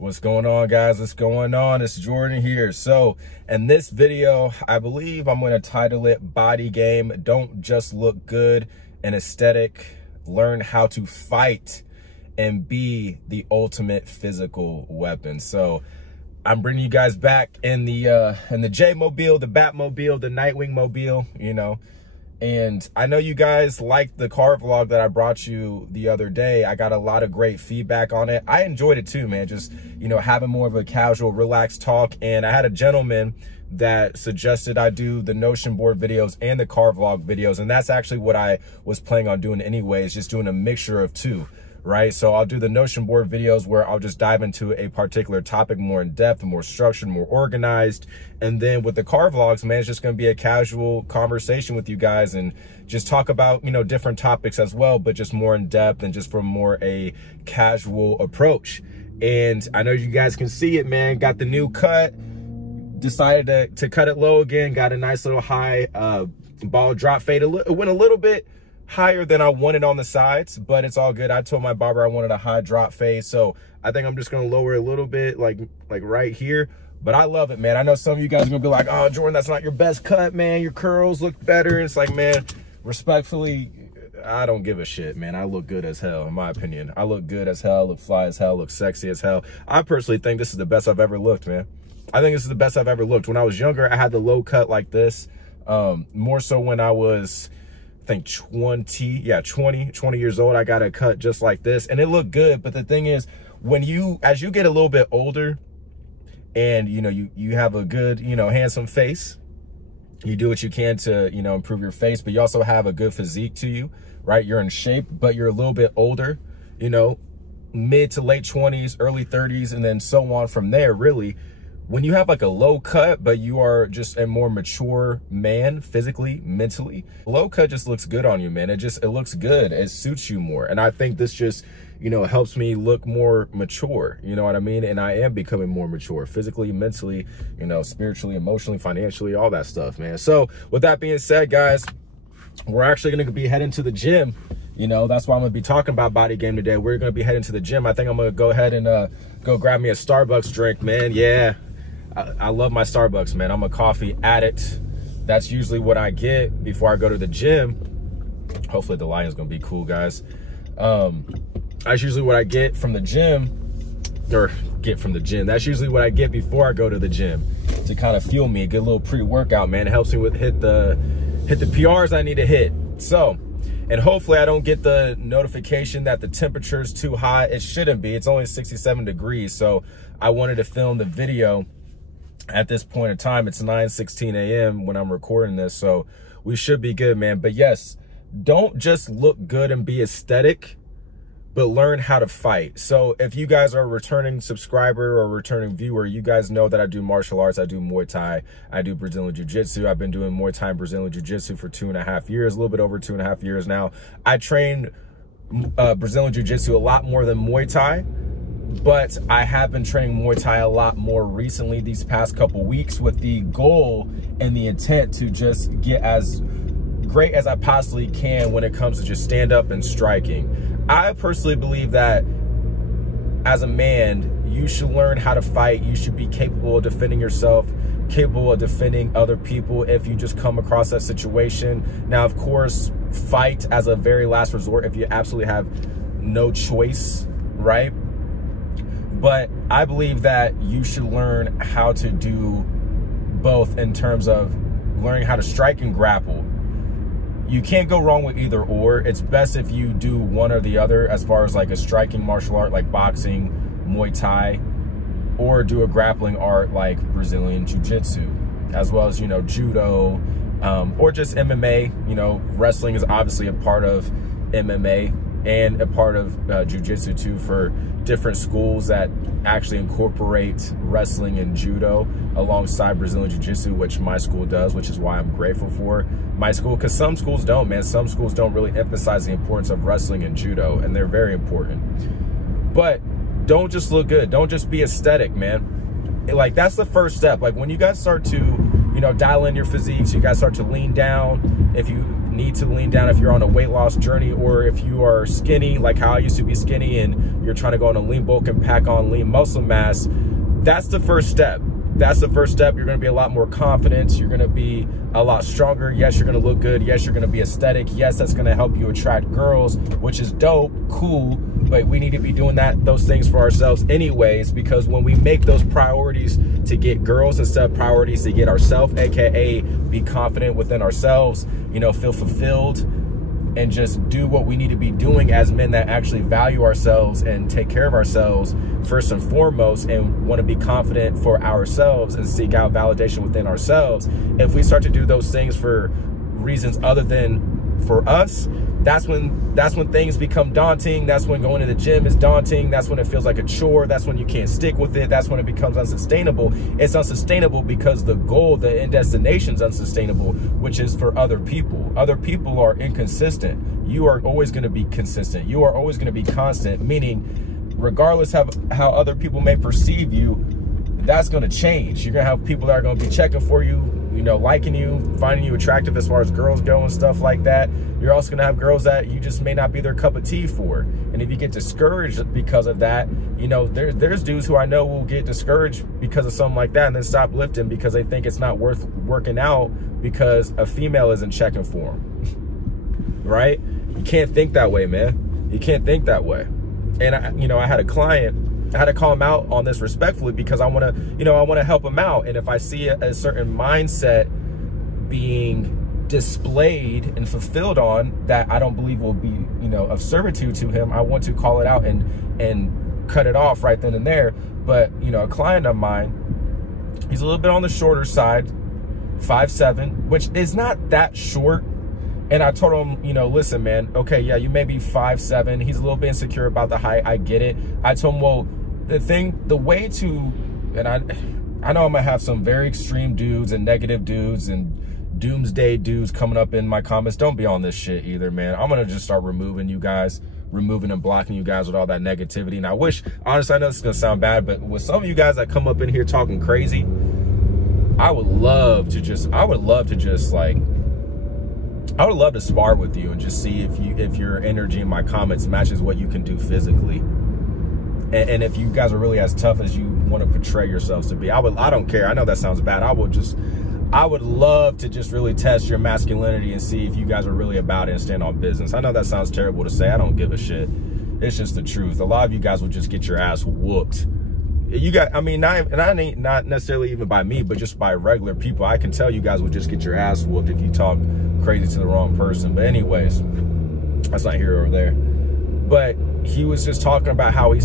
What's going on, guys? What's going on? It's Jordan here. So in this video, I believe I'm going to title it Body Game. Don't just look good and aesthetic. Learn how to fight and be the ultimate physical weapon. So I'm bringing you guys back in the J-Mobile, the Batmobile, the Nightwing Mobile, you know. And I know you guys liked the car vlog that I brought you the other day. I got a lot of great feedback on it. I enjoyed it too, man. Just, you know, having more of a casual, relaxed talk. And I had a gentleman that suggested I do the Notion board videos and the car vlog videos. And that's actually what I was planning on doing anyways, just doing a mixture of two, right? So I'll do the Notion board videos where I'll just dive into a particular topic more in depth, more structured, more organized. And then with the car vlogs, man, it's just going to be a casual conversation with you guys and just talk about, you know, different topics as well, but just more in depth and just from more a casual approach. And I know you guys can see it, man. Got the new cut, decided to cut it low again, got a nice little high ball drop fade. It went a little bit higher than I wanted on the sides, but it's all good. I told my barber I wanted a high drop fade, so I think I'm just gonna lower it a little bit, like right here. But I love it, man. I know some of you guys are gonna be like, oh, Jordan, that's not your best cut, man. Your curls look better. And it's like, man, respectfully, I don't give a shit, man. I look good as hell, in my opinion. I look good as hell, look fly as hell, look sexy as hell. I personally think this is the best I've ever looked, man. I think this is the best I've ever looked. When I was younger, I had the low cut like this. More so when I was, I think 20 years old, I got a cut just like this and it looked good. But the thing is, as you get a little bit older and, you know, you have a good, you know, handsome face, you do what you can to, you know, improve your face, but you also have a good physique to you, right? You're in shape, but you're a little bit older, you know, mid to late 20s, early 30s, and then so on from there, really. When you have like a low cut, but you are just a more mature man, physically, mentally, low cut just looks good on you, man. It looks good. It suits you more. And I think this just, you know, helps me look more mature. You know what I mean? And I am becoming more mature physically, mentally, you know, spiritually, emotionally, financially, all that stuff, man. So with that being said, guys, we're actually going to be heading to the gym. You know, that's why I'm going to be talking about Body Game today. We're going to be heading to the gym. I think I'm going to go ahead and go grab me a Starbucks drink, man. Yeah. I love my Starbucks, man. I'm a coffee addict. That's usually what I get before I go to the gym. Hopefully the lion's gonna be cool, guys. That's usually what I get from the gym, That's usually what I get before I go to the gym to kind of fuel me, get a little pre-workout, man. It helps me with hit the PRs I need to hit. So, and hopefully I don't get the notification that the temperature is too hot. It shouldn't be. It's only 67 degrees. So I wanted to film the video at this point in time. It's 9:16 a.m. when I'm recording this, so we should be good, man. But yes, don't just look good and be aesthetic, but learn how to fight. So if you guys are a returning subscriber or returning viewer, you guys know that I do martial arts. I do Muay Thai, I do Brazilian Jiu-Jitsu. I've been doing Muay Thai and Brazilian Jiu-Jitsu for 2.5 years, a little bit over 2.5 years now. I train Brazilian Jiu-Jitsu a lot more than Muay Thai, but I have been training Muay Thai a lot more recently these past couple weeks with the goal and the intent to just get as great as I possibly can when it comes to just stand up and striking. I personally believe that as a man, you should learn how to fight. You should be capable of defending yourself, capable of defending other people if you just come across that situation. Now, of course, fight as a very last resort if you absolutely have no choice, right? But I believe that you should learn how to do both in terms of learning how to strike and grapple. You can't go wrong with either or. It's best if you do one or the other as far as like a striking martial art like boxing, Muay Thai, or do a grappling art like Brazilian Jiu-Jitsu, as well as, you know, judo, or just MMA. You know, wrestling is obviously a part of MMA and a part of Jiu-Jitsu too, for different schools that actually incorporate wrestling and judo alongside Brazilian Jiu-Jitsu, which my school does, which is why I'm grateful for my school, because some schools don't, man. Some schools don't really emphasize the importance of wrestling and judo, and they're very important. But don't just look good. Don't just be aesthetic, man. Like, that's the first step. Like, when you guys start to, you know, dial in your physiques, you guys start to lean down. If you need to lean down if you're on a weight loss journey, or if you are skinny, like how I used to be skinny, and you're trying to go on a lean bulk and pack on lean muscle mass, that's the first step. That's the first step. You're going to be a lot more confident. You're going to be a lot stronger. Yes, you're going to look good. Yes, you're going to be aesthetic. Yes, that's going to help you attract girls, which is dope, cool. But we need to be doing those things for ourselves anyways, because when we make those priorities to get girls instead of priorities to get ourselves, aka be confident within ourselves, you know, feel fulfilled, and just do what we need to be doing as men that actually value ourselves and take care of ourselves first and foremost, and want to be confident for ourselves and seek out validation within ourselves. If we start to do those things for reasons other than for us, that's when things become daunting. That's when going to the gym is daunting. That's when it feels like a chore. That's when you can't stick with it. That's when it becomes unsustainable. It's unsustainable because the goal, the end destination is unsustainable, which is for other people. Other people are inconsistent. You are always going to be consistent. You are always going to be constant, meaning regardless of how other people may perceive you, that's going to change. You're going to have people that are going to be checking for you, you know, liking you, finding you attractive as far as girls go and stuff like that. You're also gonna have girls that you just may not be their cup of tea for. And if you get discouraged because of that, you know, there's dudes who I know will get discouraged because of something like that and then stop lifting because they think it's not worth working out because a female isn't checking for them. Right? You can't think that way, man. You can't think that way. And you know, I had a client, I had to call him out on this respectfully because I want to help him out. And if I see a certain mindset being displayed and fulfilled on that I don't believe will be, you know, of servitude to him, I want to call it out and cut it off right then and there. But, you know, a client of mine, he's a little bit on the shorter side, 5'7", which is not that short. And I told him, you know, listen, man, okay, yeah, you may be 5'7". He's a little bit insecure about the height. I get it. I told him, well, the way to, and I know I'm gonna have some very extreme dudes and negative dudes and doomsday dudes coming up in my comments. Don't be on this shit either, man. I'm gonna just start removing you guys, removing and blocking you guys with all that negativity. And I wish, honestly, I know this is gonna sound bad, but with some of you guys that come up in here talking crazy, I would love to spar with you and just see if your energy in my comments matches what you can do physically. And if you guys are really as tough as you want to portray yourselves to be, I don't care. I know that sounds bad. I would love to just really test your masculinity and see if you guys are really about it and stand on business. I know that sounds terrible to say. I don't give a shit. It's just the truth. A lot of you guys will just get your ass whooped. You got, I mean, not necessarily even by me, but just by regular people. I can tell you guys will just get your ass whooped if you talk crazy to the wrong person. But anyways, that's not here or there. But he was just talking about how he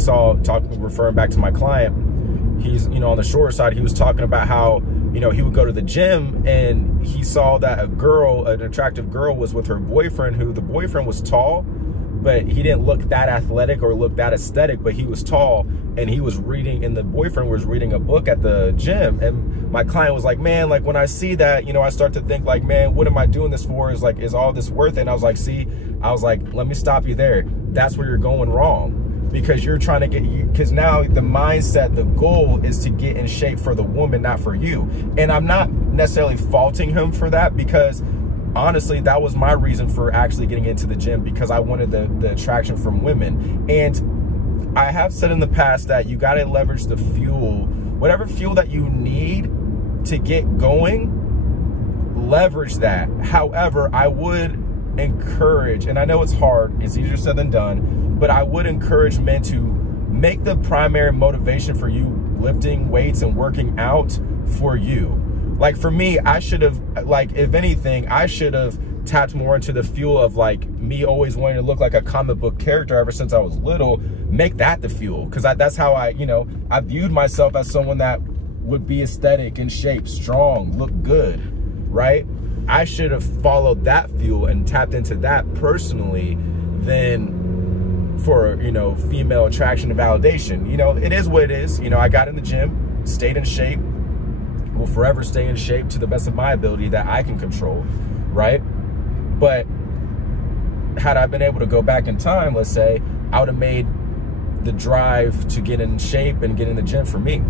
referring back to my client, he's, you know, on the shorter side, he was talking about how, you know, he would go to the gym and he saw that an attractive girl was with her boyfriend, who the boyfriend was tall, but he didn't look that athletic or look that aesthetic, but he was tall, and he was reading, and the boyfriend was reading a book at the gym. And my client was like, man, like when I see that, you know, I start to think like, man, what am I doing this for? Is all this worth it? And I was like, let me stop you there. That's where you're going wrong, because you're trying to because now the mindset, the goal is to get in shape for the woman, not for you. And I'm not necessarily faulting him for that, because honestly, that was my reason for actually getting into the gym, because I wanted the attraction from women. And I have said in the past that you got to leverage the fuel, whatever fuel that you need to get going, leverage that. However, I would encourage, and I know it's hard, it's easier said than done, but I would encourage men to make the primary motivation for you lifting weights and working out for you. Like for me, I should have, like, if anything, I should have tapped more into the fuel of like me always wanting to look like a comic book character ever since I was little. Make that the fuel, because that's how I, you know, I viewed myself as someone that would be aesthetic, in shape, strong, look good, right? I should have followed that fuel and tapped into that personally than for, you know, female attraction and validation. You know, it is what it is. You know, I got in the gym, stayed in shape, will forever stay in shape to the best of my ability that I can control, right? But had I been able to go back in time, let's say, I would have made the drive to get in shape and get in the gym for me.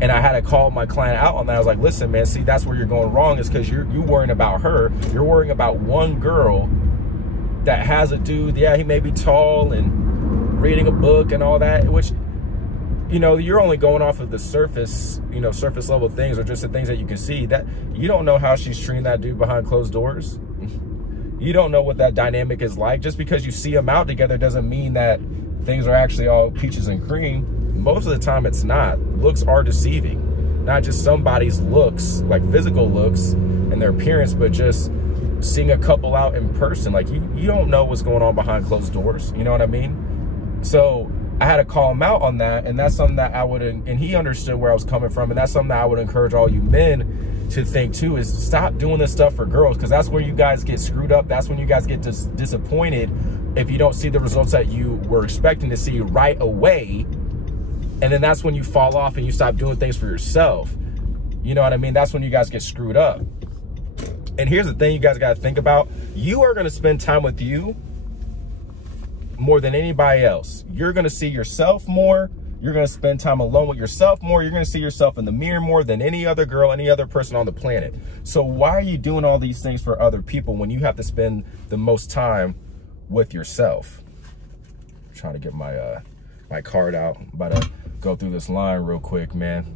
And I had to call my client out on that. I was like, listen, man, see, that's where you're going wrong, is because you're worrying about her. You're worrying about one girl that has a dude, yeah, he may be tall and reading a book and all that, which, you know, you're only going off of the surface, you know, surface level things, or just the things that you can see. That you don't know how she's treating that dude behind closed doors. You don't know what that dynamic is like. Just because you see them out together doesn't mean that things are actually all peaches and cream. Most of the time it's not. Looks are deceiving. Not just somebody's looks, like physical looks and their appearance, but just seeing a couple out in person. Like you don't know what's going on behind closed doors. You know what I mean? So I had to call him out on that, and that's something that I would, and he understood where I was coming from, and that's something that I would encourage all you men to think too, is stop doing this stuff for girls, because that's where you guys get screwed up. That's when you guys get disappointed if you don't see the results that you were expecting to see right away. And then that's when you fall off and you stop doing things for yourself. You know what I mean? That's when you guys get screwed up. And here's the thing you guys got to think about. You are going to spend time with you more than anybody else. You're going to see yourself more. You're going to spend time alone with yourself more. You're going to see yourself in the mirror more than any other girl, any other person on the planet. So why are you doing all these things for other people when you have to spend the most time with yourself? I'm trying to get my my card out. I'm about to go through this line real quick, man.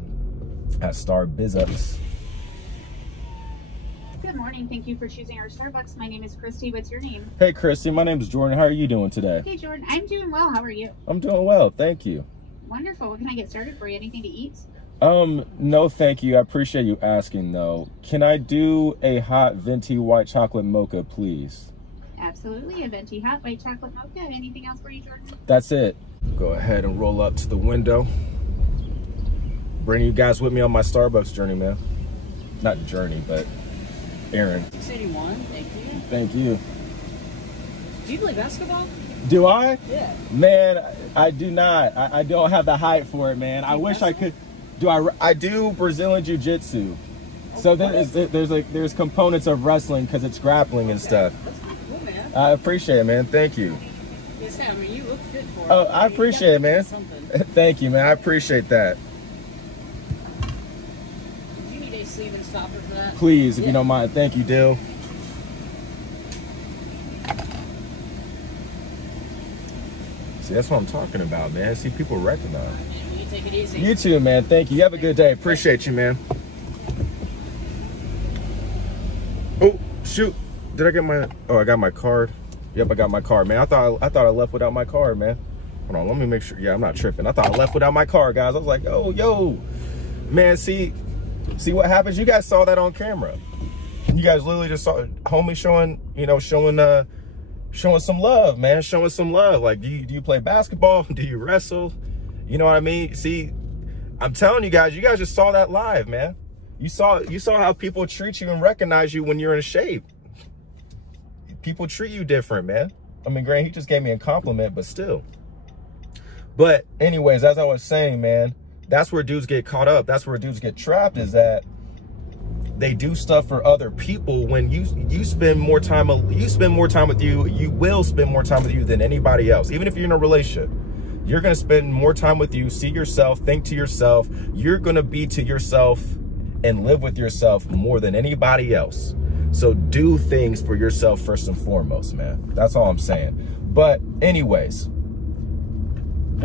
At Starbucks. Good morning. Thank you for choosing our Starbucks. My name is Christy. What's your name? Hey, Christy. My name is Jordan. How are you doing today? Hey, Jordan. I'm doing well. How are you? I'm doing well. Thank you. Wonderful. What can I get started for you? Anything to eat? No, thank you. I appreciate you asking, though. Can I do a hot venti white chocolate mocha, please? Absolutely. A venti hot white chocolate mocha. Anything else for you, Jordan? That's it. Go ahead and roll up to the window. Bring you guys with me on my Starbucks journey, man. Not journey, but errand. 681, thank you. Thank you. Do you play basketball? Do I? Yeah. Man, I do not. I don't have the height for it, man. I wish I could. I do Brazilian Jiu-Jitsu. So there's components of wrestling because it's grappling and stuff. That's pretty cool, man. I appreciate it, man. Thank you. Yes, I mean, you look fit for it. Oh, I appreciate it, man. Something. Thank you, man. I appreciate that. Do you need a sleeve and stopper for that? Please, if you don't mind. Thank you, Dill. See, that's what I'm talking about, man. See, people recognize. Man, will you take it easy? You too, man. Thank you. You have a good day. Appreciate you, man. Oh, shoot. Did I get my... Oh, I got my card. Yep, I got my card, man. I thought I left without my card, man. Hold on, let me make sure. Yeah, I'm not tripping. I thought I left without my card, guys. I was like, oh, yo. Man, see what happens? You guys saw that on camera. You guys literally just saw homie showing, you know, showing some love, man. Showing some love. Like, do you play basketball? Do you wrestle? You know what I mean? See, I'm telling you guys just saw that live, man. You saw how people treat you and recognize you when you're in shape. People treat you different, man. I mean, Grant, he just gave me a compliment, but still. But anyways, as I was saying, man, that's where dudes get caught up. That's where dudes get trapped, is that they do stuff for other people when you spend more time with you, you will spend more time with you than anybody else. Even if you're in a relationship, you're going to spend more time with you, see yourself, think to yourself. You're going to be to yourself and live with yourself more than anybody else. So do things for yourself first and foremost, man. That's all I'm saying. But anyways,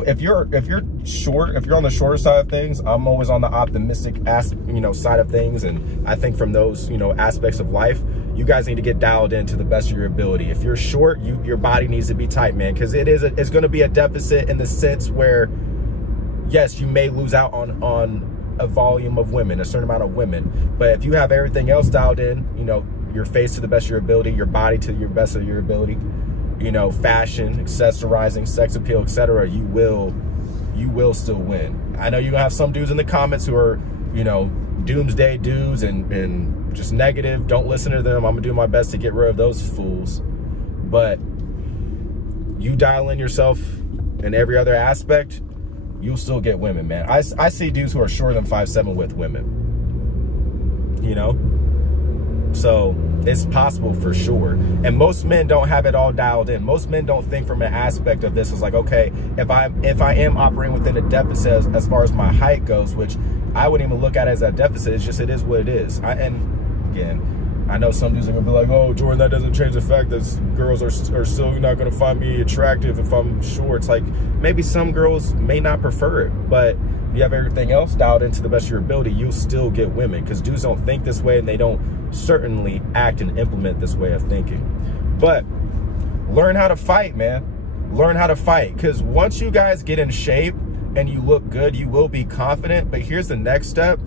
if you're short, if you're on the shorter side of things, I'm always on the optimistic side of things. And I think from those, aspects of life, you guys need to get dialed in to the best of your ability. If you're short, your body needs to be tight, man, because it's going to be a deficit in the sense where, yes, you may lose out on a volume of women, a certain amount of women. But if you have everything else dialed in, your face to the best of your ability, your body to your best of your ability, fashion, accessorizing, sex appeal, etc., you will still win. I know you're gonna have some dudes in the comments who are, doomsday dudes and just negative. Don't listen to them. I'm gonna do my best to get rid of those fools. But you dial in yourself in every other aspect, you'll still get women, man. I see dudes who are shorter than 5'7" with women. So it's possible for sure. And most men don't have it all dialed in. Most men don't think from an aspect of this as like, okay, if I am operating within a deficit as far as my height goes, which I wouldn't even look at as a deficit, it's just, it is what it is. And again, I know some dudes are gonna be like, oh, Jordan, that doesn't change the fact that girls are still not gonna find me attractive if I'm short. It's like, maybe some girls may not prefer it, but if you have everything else dialed into the best of your ability, you'll still get women, because dudes don't think this way and they don't certainly act and implement this way of thinking. But learn how to fight, man. Learn how to fight, because once you guys get in shape and you look good, you will be confident. But here's the next step,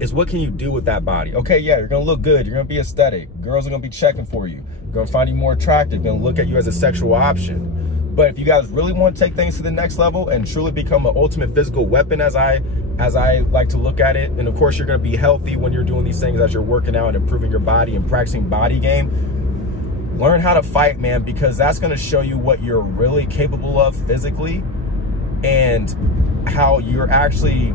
is what can you do with that body? Okay, yeah, you're gonna look good, you're gonna be aesthetic, girls are gonna be checking for you, gonna find you more attractive, gonna look at you as a sexual option. But if you guys really want to take things to the next level and truly become an ultimate physical weapon, as I like to look at it, and of course you're gonna be healthy when you're doing these things, as you're working out and improving your body and practicing body game, learn how to fight, man, because that's gonna show you what you're really capable of physically, and how you're actually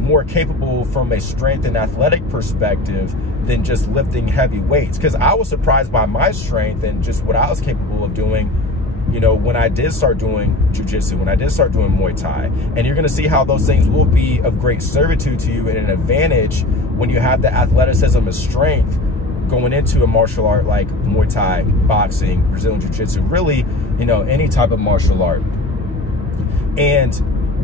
more capable from a strength and athletic perspective than just lifting heavy weights. Because I was surprised by my strength and just what I was capable of doing, you know, when I did start doing jiu-jitsu, when I did start doing Muay Thai. And you're gonna see how those things will be of great servitude to you and an advantage when you have the athleticism and strength going into a martial art like Muay Thai, boxing, Brazilian jiu-jitsu, really, you know, any type of martial art. And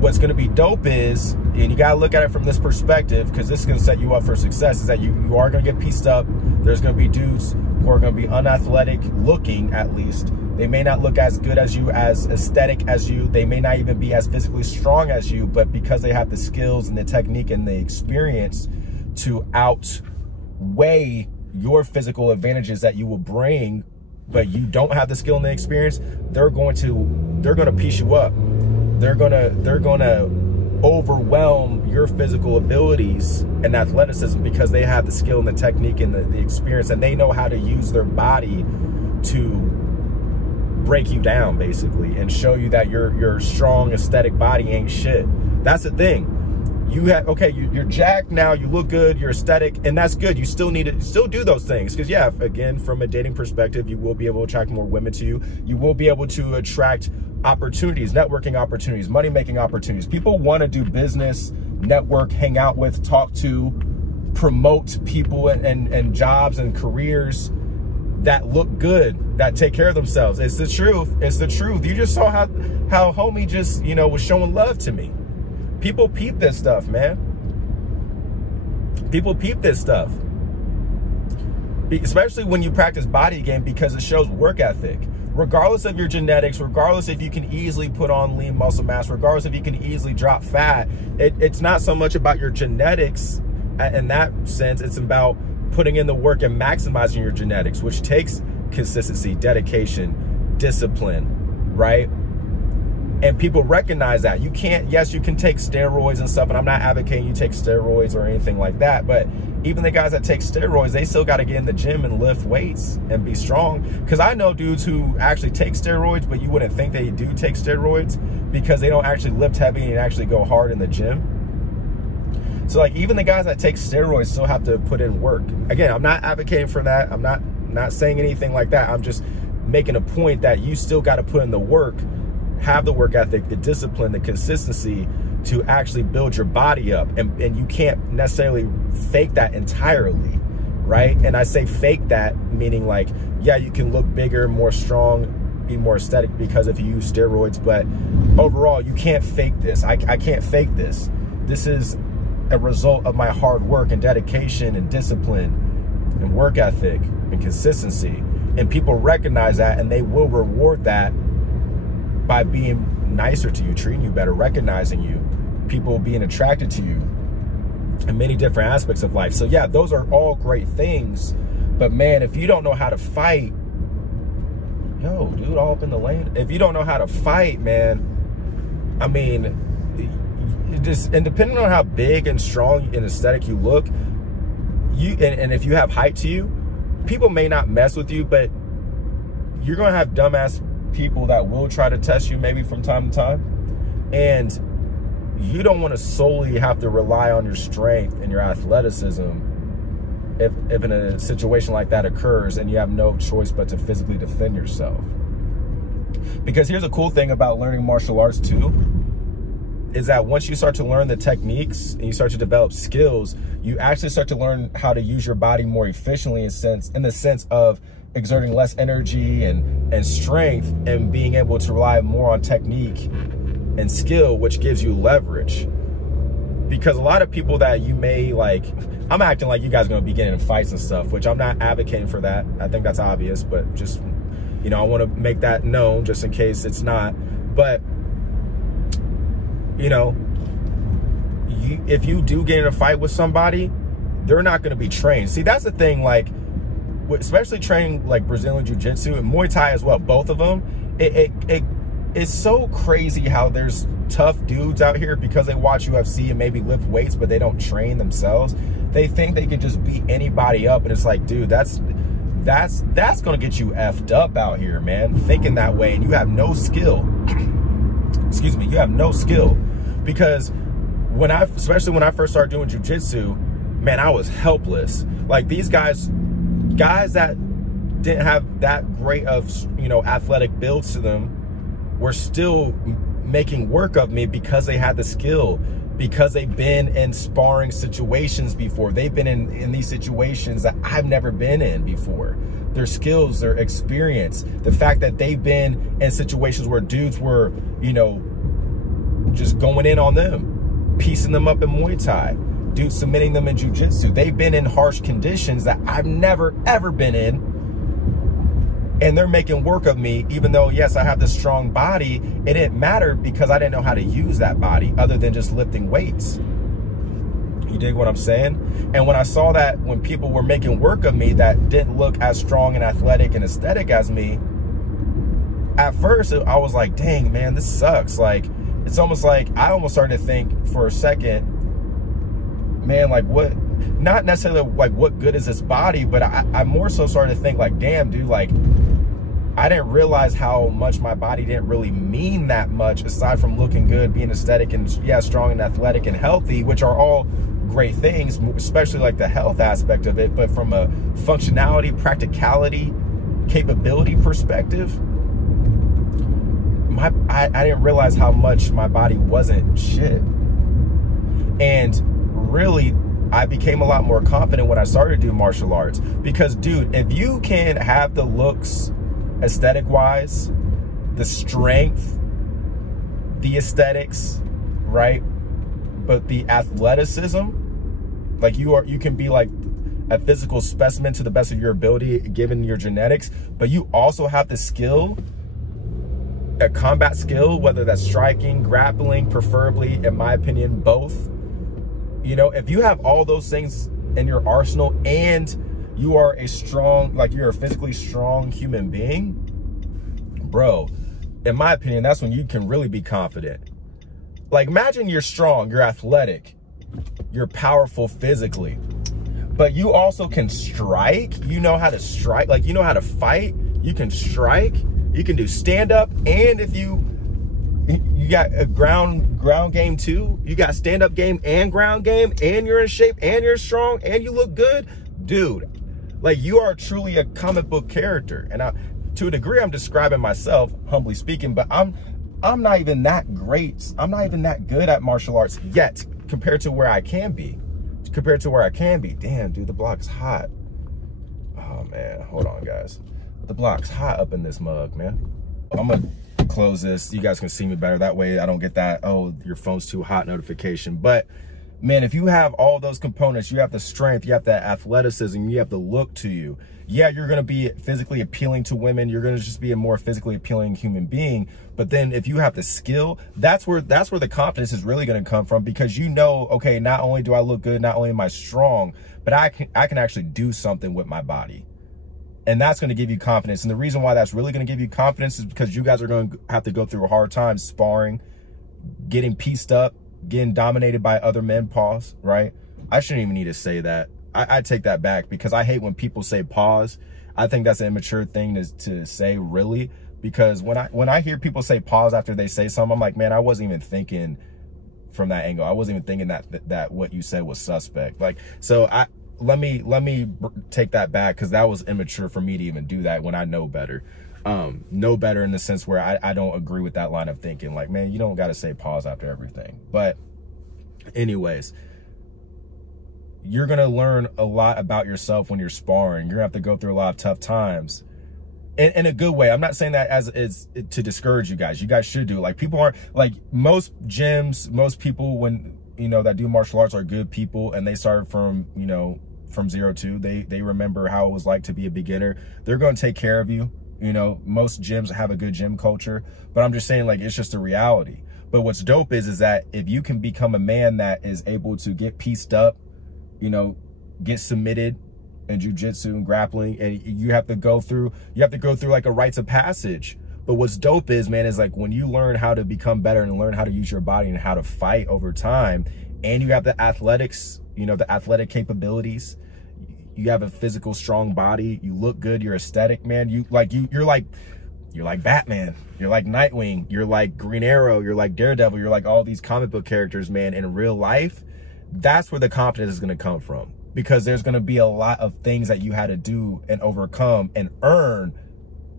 what's going to be dope is, and you got to look at it from this perspective, because this is going to set you up for success, is that you are going to get pieced up. There's going to be dudes who are going to be unathletic looking, at least. They may not look as good as you, as aesthetic as you. They may not even be as physically strong as you, but because they have the skills and the technique and the experience to outweigh your physical advantages that you will bring, but you don't have the skill and the experience, they're going to piece you up. They're gonna overwhelm your physical abilities and athleticism, because they have the skill and the technique and the experience, and they know how to use their body to break you down, basically, and show you that your strong aesthetic body ain't shit. That's the thing. You have, okay, you're jacked now, you look good, you're aesthetic, and that's good. You still need to still do those things, because yeah, again, from a dating perspective, you will be able to attract more women to you. You will be able to attract opportunities, networking opportunities, money-making opportunities. People want to do business, network, hang out with, talk to, promote people and jobs and careers that look good, that take care of themselves. It's the truth. It's the truth. You just saw how homie just, you know, was showing love to me. People peep this stuff, man. People peep this stuff. Especially when you practice body game, because it shows work ethic. Regardless of your genetics, regardless if you can easily put on lean muscle mass, regardless if you can easily drop fat, it's not so much about your genetics in that sense. It's about putting in the work and maximizing your genetics, which takes consistency, dedication, discipline, right? And people recognize that. You can't, yes, you can take steroids and stuff, and I'm not advocating you take steroids or anything like that, but even the guys that take steroids, they still got to get in the gym and lift weights and be strong. Because I know dudes who actually take steroids, but you wouldn't think they do take steroids, because they don't actually lift heavy and actually go hard in the gym. So like, even the guys that take steroids still have to put in work. Again, I'm not advocating for that. I'm not saying anything like that. I'm just making a point that you still got to put in the work, have the work ethic, the discipline, the consistency to actually build your body up. And you can't necessarily fake that entirely, right? And I say fake that, meaning like, yeah, you can look bigger, more strong, be more aesthetic because if you use steroids, but overall, you can't fake this. I can't fake this. This is a result of my hard work and dedication and discipline and work ethic and consistency. And people recognize that, and they will reward that by being nicer to you, treating you better, recognizing you, people being attracted to you in many different aspects of life. So yeah, those are all great things. But man, if you don't know how to fight, yo, dude, all up in the lane. If you don't know how to fight, man, I mean, just, and depending on how big and strong and aesthetic you look, and if you have height to you, people may not mess with you, but you're gonna have dumbass people that will try to test you maybe from time to time. And you don't want to solely have to rely on your strength and your athleticism if in a situation like that occurs and you have no choice but to physically defend yourself. Because here's a cool thing about learning martial arts too, is that once you start to learn the techniques and you start to develop skills, you actually start to learn how to use your body more efficiently in the sense of exerting less energy and strength, and being able to rely more on technique and skill, which gives you leverage. Because a lot of people that you may like, I'm acting like you guys are going to be getting in fights and stuff, which I'm not advocating for that. I think that's obvious, but just, you know, I want to make that known just in case it's not. But, you know, if you do get in a fight with somebody, they're not going to be trained. See, that's the thing, like, especially training like Brazilian Jiu-Jitsu and Muay Thai as well, both of them, it's so crazy how there's tough dudes out here because they watch UFC and maybe lift weights, but they don't train themselves. They think they can just beat anybody up, and it's like, dude, that's gonna get you effed up out here, man, thinking that way, and you have no skill. Excuse me, you have no skill. Because especially when I first started doing jiu-jitsu, man, I was helpless. Like, these guys that didn't have that great of, you know, athletic builds to them were still making work of me because they had the skill, because they've been in sparring situations before. They've been in these situations that I've never been in before. Their skills, their experience, the fact that they've been in situations where dudes were, you know, just going in on them, piecing them up in Muay Thai, dudes submitting them in jiu-jitsu. They've been in harsh conditions that I've never, ever been in. And they're making work of me, even though, yes, I have this strong body. It didn't matter because I didn't know how to use that body other than just lifting weights. You dig what I'm saying? And when I saw that when people were making work of me that didn't look as strong and athletic and aesthetic as me, at first I was like, dang, man, this sucks. Like, it's almost like I almost started to think for a second, man, like, what, not necessarily like what good is this body, but I more so started to think like, damn, dude, like, I didn't realize how much my body didn't really mean that much, aside from looking good, being aesthetic, and yeah, strong and athletic and healthy, which are all great things, especially like the health aspect of it. But from a functionality, practicality, capability perspective, I didn't realize how much my body wasn't shit. And really, I became a lot more confident when I started doing martial arts. Because, dude, if you can have the looks aesthetic wise, the strength, the aesthetics, right, but the athleticism, like you can be like a physical specimen to the best of your ability given your genetics, but you also have the skill, a combat skill, whether that's striking, grappling, preferably, in my opinion, both. You know, if you have all those things in your arsenal and you are a strong, like, you're a physically strong human being, bro, in my opinion, that's when you can really be confident. Like, imagine you're strong, you're athletic, you're powerful physically, but you also can strike. You know how to strike, like, you know how to fight, you can strike, you can do stand-up, and if you got a ground game too, you got stand-up game and ground game, and you're in shape, and you're strong, and you look good, dude. Like, you are truly a comic book character. And to a degree, I'm describing myself, humbly speaking, but I'm not even that great. I'm not even that good at martial arts yet, compared to where I can be. Damn, dude, the block's hot. Oh, man, hold on, guys. The block's hot up in this mug, man. I'm gonna close this. You guys can see me better. That way I don't get that, oh, your phone's too hot notification. But man, if you have all those components, you have the strength, you have the athleticism, you have the look to you. Yeah, you're gonna be physically appealing to women. You're gonna just be a more physically appealing human being. But then if you have the skill, that's where the confidence is really gonna come from, because you know, okay, not only do I look good, not only am I strong, but I can actually do something with my body. And that's going to give you confidence. And the reason why that's really going to give you confidence is because you guys are going to have to go through a hard time sparring, getting pieced up, getting dominated by other men, pause, right? I shouldn't even need to say that. I take that back, because I hate when people say pause. I think that's an immature thing to say, really, because when I hear people say pause after they say something, I'm like, man, I wasn't even thinking from that angle. I wasn't even thinking that what you said was suspect. Like, so let me take that back, because that was immature for me to even do that when I know better. Know better in the sense where I don't agree with that line of thinking. Like, man, you don't got to say pause after everything. But anyways, you're going to learn a lot about yourself when you're sparring. You're going to have to go through a lot of tough times in a good way. I'm not saying that as is to discourage you guys. You guys should do it. Like, people aren't, like, most gyms, most people, when, you know, that do martial arts are good people, and they started from, you know, from 0 to, they remember how it was like to be a beginner. They're going to take care of you. You know, most gyms have a good gym culture, but I'm just saying, like, it's just a reality. But what's dope is that if you can become a man that is able to get pieced up, you know, get submitted in jiu-jitsu and grappling, and you have to go through like a rites of passage. But what's dope is, man, is like when you learn how to become better and learn how to use your body and how to fight over time, and you have the athletics, you know, the athletic capabilities, you have a physical strong body, you look good, you're aesthetic, man, you're like Batman, you're like Nightwing, you're like Green Arrow, you're like Daredevil, you're like all these comic book characters, man. In real life, that's where the confidence is going to come from, because there's going to be a lot of things that you had to do and overcome and earn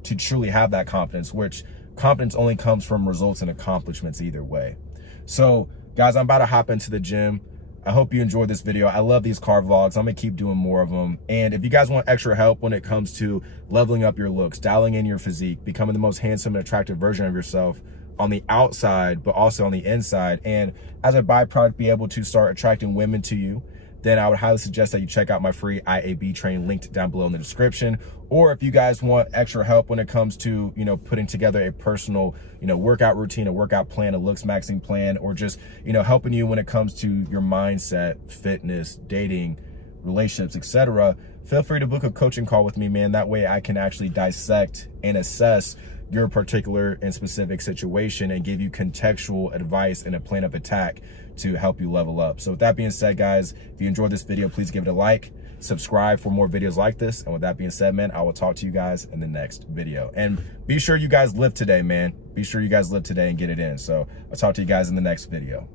to truly have that confidence, which confidence only comes from results and accomplishments either way. So guys, I'm about to hop into the gym. I hope you enjoyed this video. I love these car vlogs. I'm gonna keep doing more of them. And if you guys want extra help when it comes to leveling up your looks, dialing in your physique, becoming the most handsome and attractive version of yourself on the outside, but also on the inside, and as a byproduct, be able to start attracting women to you, then I would highly suggest that you check out my free IAB training linked down below in the description. Or if you guys want extra help when it comes to, you know, putting together a personal, you know, workout routine, a workout plan, a Looksmaxxing plan, or just, you know, helping you when it comes to your mindset, fitness, dating, relationships, etc., feel free to book a coaching call with me, man. That way I can actually dissect and assess your particular and specific situation and give you contextual advice and a plan of attack to help you level up. So with that being said, guys, if you enjoyed this video, please give it a like, subscribe for more videos like this. And with that being said, man, I will talk to you guys in the next video. And be sure you guys live today, man. Be sure you guys live today and get it in. So I'll talk to you guys in the next video.